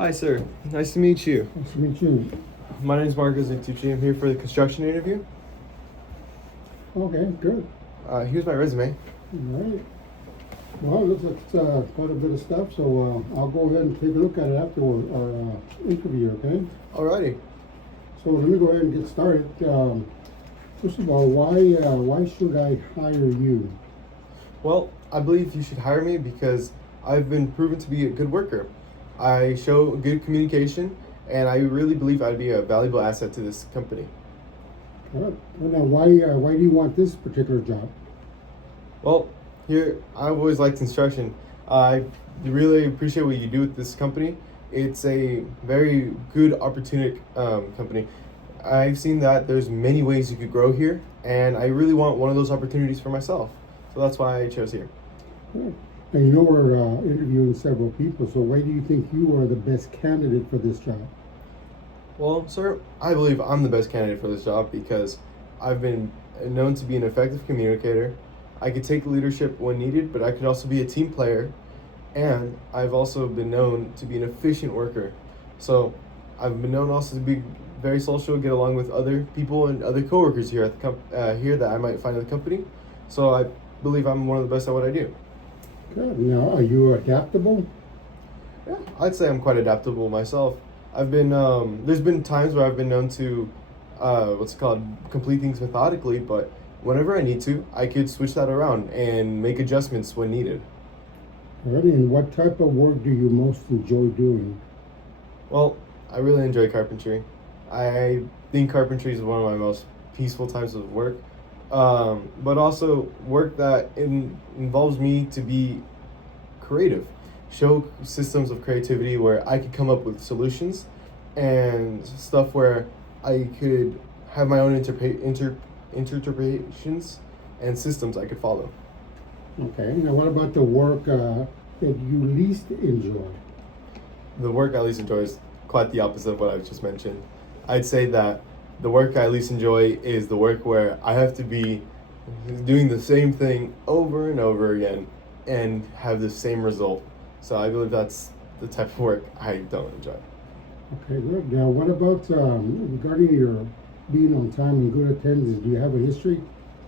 Hi, sir. Nice to meet you. Nice to meet you. My name is Marcos Itucci. I'm here for the construction interview. Okay, good. Here's my resume. All right. Well, it looks like it's quite a bit of stuff, so I'll go ahead and take a look at it after our interview, okay? Alrighty. So let me go ahead and get started. First of all, why should I hire you? Well, I believe you should hire me because I've been proven to be a good worker. I show good communication, and I really believe I'd be a valuable asset to this company. Good. Well, now, why do you want this particular job? Well, here, I've always liked construction. I really appreciate what you do with this company. It's a very good opportunity company. I've seen that there's many ways you could grow here, and I really want one of those opportunities for myself. So that's why I chose here. Good. Now, you know we're interviewing several people, so why do you think you are the best candidate for this job? Well, sir, I believe I'm the best candidate for this job because I've been known to be an effective communicator. I could take leadership when needed, but I could also be a team player. And I've also been known to be an efficient worker. So I've been known also to be very social, get along with other people and other coworkers here at the here that I might find at the company. So I believe I'm one of the best at what I do. Good. Now, are you adaptable? Yeah, I'd say I'm quite adaptable myself. I've been there's been times where I've been known to what's it called, complete things methodically, but whenever I need to, I could switch that around and make adjustments when needed. Alrighty, and what type of work do you most enjoy doing? Well, I really enjoy carpentry. I think carpentry is one of my most peaceful times of work, but also work that involves me to be creative, show systems of creativity where I could come up with solutions and stuff where I could have my own interpretations and systems I could follow. Okay, now what about the work that you least enjoy? The work I least enjoy is quite the opposite of what I've just mentioned. I'd say that the work I least enjoy is the work where I have to be doing the same thing over and over again and have the same result. So I believe that's the type of work I don't enjoy. Okay, good. Now, what about regarding your being on time and good attendance? Do you have a history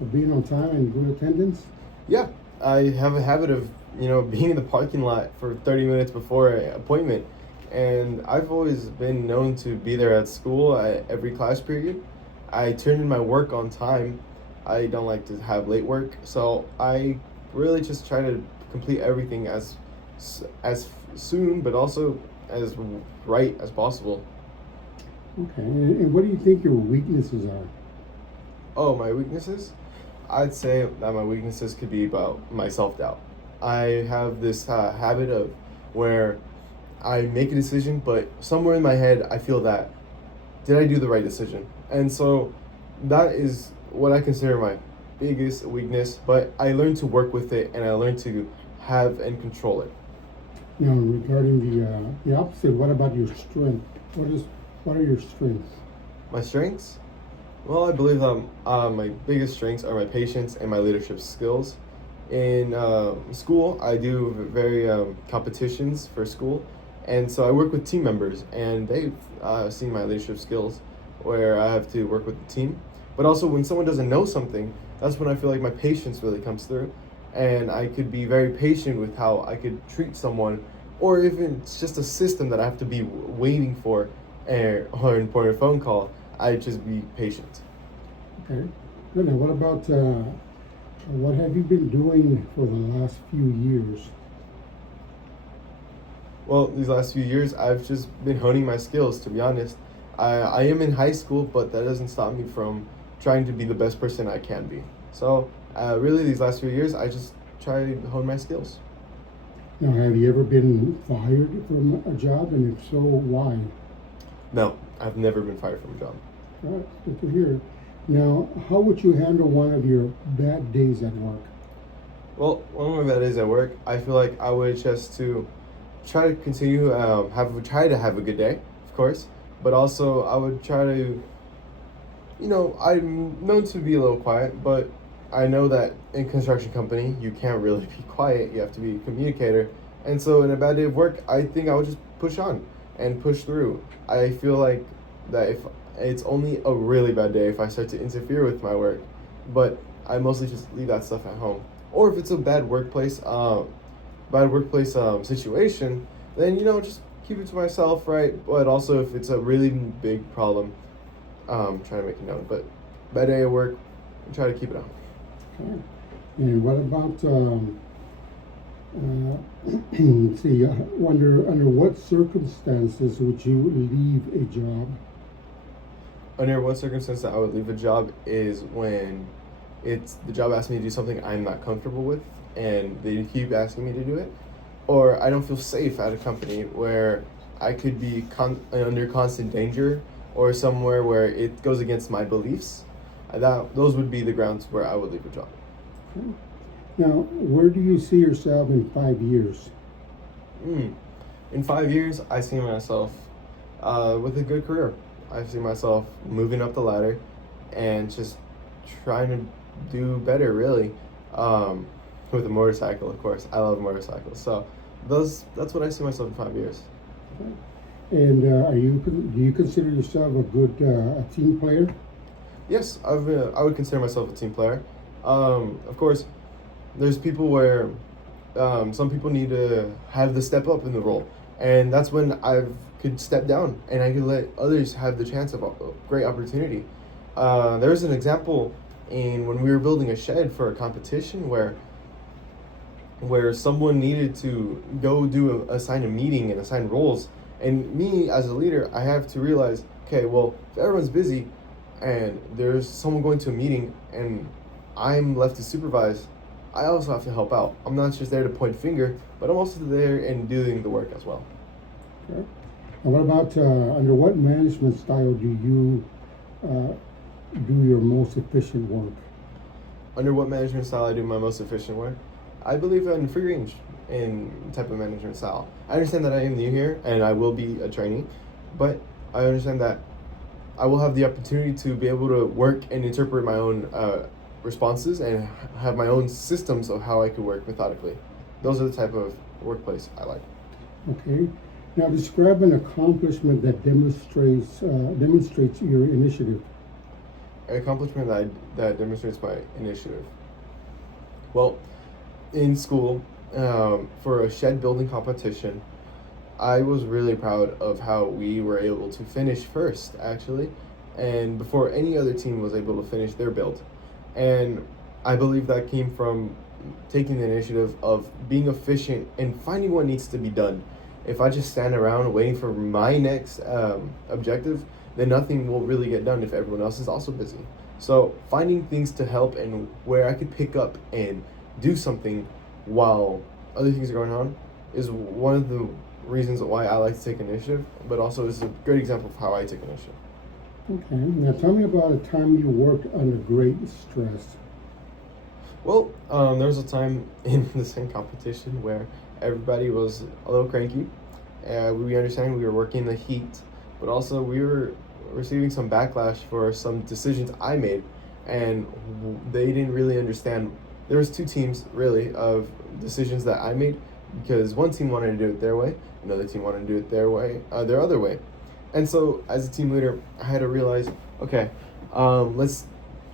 of being on time and good attendance? Yeah, I have a habit of, being in the parking lot for 30 minutes before an appointment. And I've always been known to be there at school at every class period. I turn in my work on time. I don't like to have late work, so I really just try to complete everything as soon, but also as right as possible. Okay, and what do you think your weaknesses are? Oh, my weaknesses? I'd say that my weaknesses could be about my self doubt. I have this habit of where I make a decision, but somewhere in my head, I feel that, did I do the right decision? And so that is what I consider my biggest weakness, but I learned to work with it and I learned to have and control it. Now, regarding the opposite, what about your strength? What are your strengths? My strengths? Well, I believe my biggest strengths are my patience and my leadership skills. In school, I do very competitions for school, and so I work with team members, and they've seen my leadership skills, where I have to work with the team. But also, when someone doesn't know something, that's when I feel like my patience really comes through, and I could be very patient with how I could treat someone, or if it's just a system that I have to be waiting for, or for a phone call, I just be patient. Okay, good. Now, what about what have you been doing for the last few years? Well, these last few years, I've just been honing my skills, to be honest. I am in high school, but that doesn't stop me from trying to be the best person I can be. So, really, these last few years, I just try to hone my skills. Now, have you ever been fired from a job, and if so, why? No, I've never been fired from a job. All right, good to hear. Now, how would you handle one of your bad days at work? Well, one of my bad days at work, I feel like I would just to try to continue try to have a good day, of course, but also I would try to, I'm known to be a little quiet, but I know that in construction company you can't really be quiet. You have to be a communicator, and so in a bad day of work, I think I would just push on. and push through. I feel like that if it's only a really bad day if I start to interfere with my work, but I mostly just leave that stuff at home. Or if it's a bad workplace situation, then just keep it to myself, right? But also if it's a really big problem, try to make it known. But bad day at work, try to keep it out. Okay. And what about let's see, under what circumstances would you leave a job? Under what circumstance I would leave a job is when the job asks me to do something I'm not comfortable with, and they keep asking me to do it, or I don't feel safe at a company where I could be under constant danger, or somewhere where it goes against my beliefs. Those would be the grounds where I would leave a job. Okay. Now, where do you see yourself in 5 years? In 5 years, I see myself with a good career. I see myself moving up the ladder and just trying to do better, really. With a motorcycle, of course. I love motorcycles. So that's what I see myself in 5 years. Okay. And do you consider yourself a good a team player? Yes, I would consider myself a team player. Of course, there's people where some people need to have the step up in the role, and that's when I could step down and I could let others have the chance of a great opportunity. There's an example in when we were building a shed for a competition where someone needed to go assign a meeting and assign roles, and me as a leader, I have to realize, okay, well, if everyone's busy and there's someone going to a meeting and I'm left to supervise, I also have to help out. I'm not just there to point finger, but I'm also there and doing the work as well. Okay. And what about under what management style do you do your most efficient work? Under what management style I do my most efficient work? I believe in free range in type of management style. I understand that I am new here and I will be a trainee, but I understand that I will have the opportunity to be able to work and interpret my own responses and have my own systems of how I could work methodically. Those are the type of workplace I like. Okay. Now describe an accomplishment that demonstrates your initiative. An accomplishment that demonstrates my initiative. Well, in school, for a shed building competition, I was really proud of how we were able to finish first, actually, and before any other team was able to finish their build. And I believe that came from taking the initiative of being efficient and finding what needs to be done. If I just stand around waiting for my next objective, then nothing will really get done if everyone else is also busy. So finding things to help and where I could pick up and do something while other things are going on is one of the reasons why I like to take initiative, but also is a great example of how I take initiative. Okay. Now tell me about a time you worked under great stress. Well, there was a time in the same competition where everybody was a little cranky. We understand we were working in the heat, but also we were receiving some backlash for some decisions I made, and they didn't really understand. There was two teams really of decisions that I made, because one team wanted to do it their way, another team wanted to do it their other way. And so as a team leader, I had to realize, okay, let's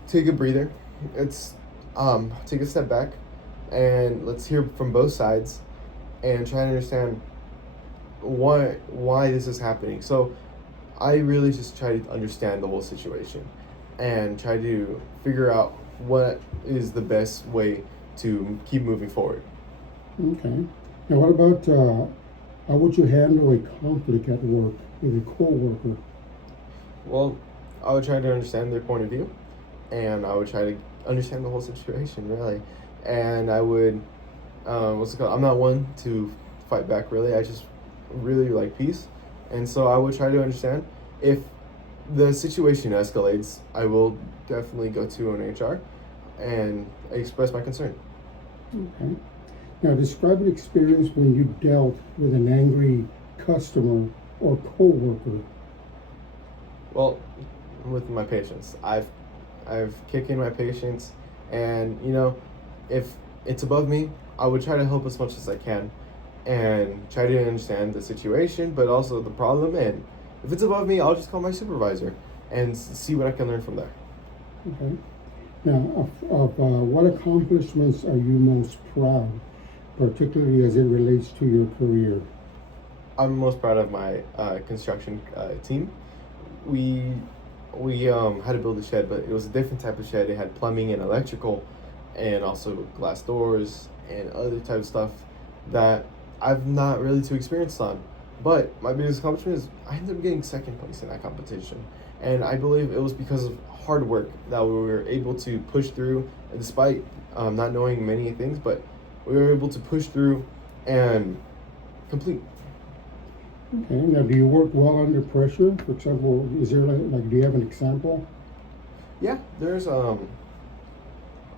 take a breather. Let's take a step back and let's hear from both sides and try to understand why this is happening. So I really just try to understand the whole situation and try to figure out what is the best way to keep moving forward. Okay. Now what about how would you handle a conflict at work with a coworker? Well, I would try to understand their point of view, and I would try to understand the whole situation, really. And I would, I'm not one to fight back, really. I just really like peace. And so I would try to understand. If the situation escalates, I will definitely go to an HR and express my concern. Okay. Now describe an experience when you dealt with an angry customer or coworker. Well, with my patience, I've kicked in my patience, and if it's above me, I would try to help as much as I can. and try to understand the situation, but also the problem. And if it's above me, I'll just call my supervisor and see what I can learn from there. Okay. Now, of what accomplishments are you most proud, particularly as it relates to your career? I'm most proud of my construction team. We had to build a shed, but it was a different type of shed. It had plumbing and electrical, and also glass doors and other type of stuff that I've not really too experienced on. But my biggest accomplishment is I ended up getting second place in that competition, and I believe it was because of hard work that we were able to push through, despite not knowing many things. But we were able to push through and complete. Okay. Now, do you work well under pressure? For example, is there do you have an example? Yeah, there's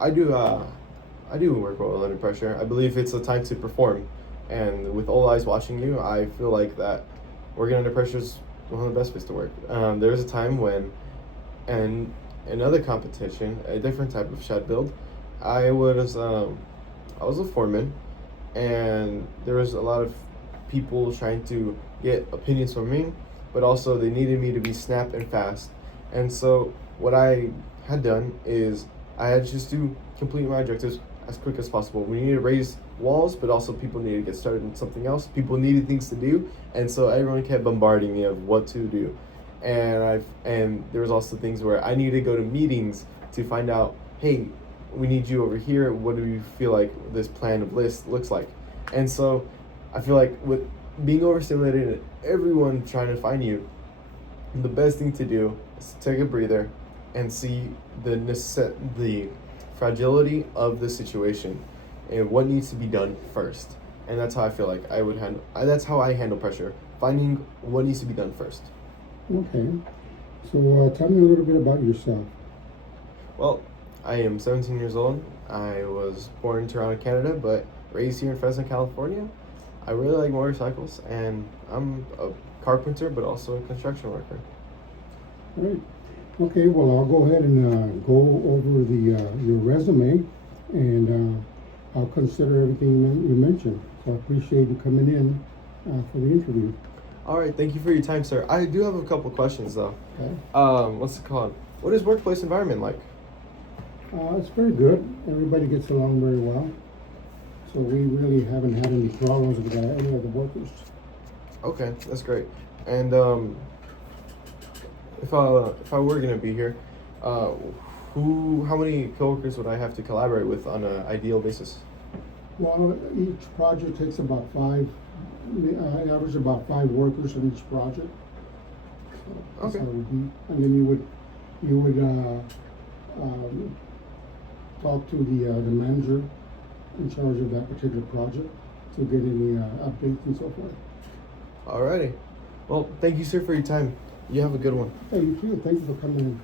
I do work well under pressure. I believe it's a time to perform, and with all eyes watching you, I feel like that working under pressure is one of the best ways to work. There was a time when, in another competition, a different type of shed build, I was a foreman, and there was a lot of people trying to get opinions from me, but also they needed me to be snap and fast. And so what I had done is I had just to complete my objectives as quick as possible. We needed to raise walls, but also people needed to get started on something else. People needed things to do, and so everyone kept bombarding me of what to do. And there was also things where I needed to go to meetings to find out, hey, we need you over here. What do you feel like this plan of list looks like? And so I feel like with being overstimulated and everyone trying to find you, the best thing to do is take a breather and see the fragility of the situation and what needs to be done first. And that's how I feel like I would handle. That's how I handle pressure. Finding what needs to be done first. Okay. So tell me a little bit about yourself. Well, I am 17 years old. I was born in Toronto, Canada, but raised here in Fresno, California. I really like motorcycles, and I'm a carpenter, but also a construction worker. All right. Okay. Well, I'll go ahead and go over your resume, and I'll consider everything you mentioned. So I appreciate you coming in for the interview. All right, thank you for your time, sir. I do have a couple questions, though. Okay. What's it called? What is workplace environment like? It's very good. Everybody gets along very well. So we really haven't had any problems with any of the workers. Okay, that's great. And if I were gonna be here, how many coworkers would I have to collaborate with on an ideal basis? Well, each project takes about five. I average about 5 workers on each project. So that's Okay. how it would be. And then you would talk to the manager in charge of that particular project to get any updates and so forth. Alrighty. Well, thank you, sir, for your time. You have a good one. Hey, you too. Thank you for coming in.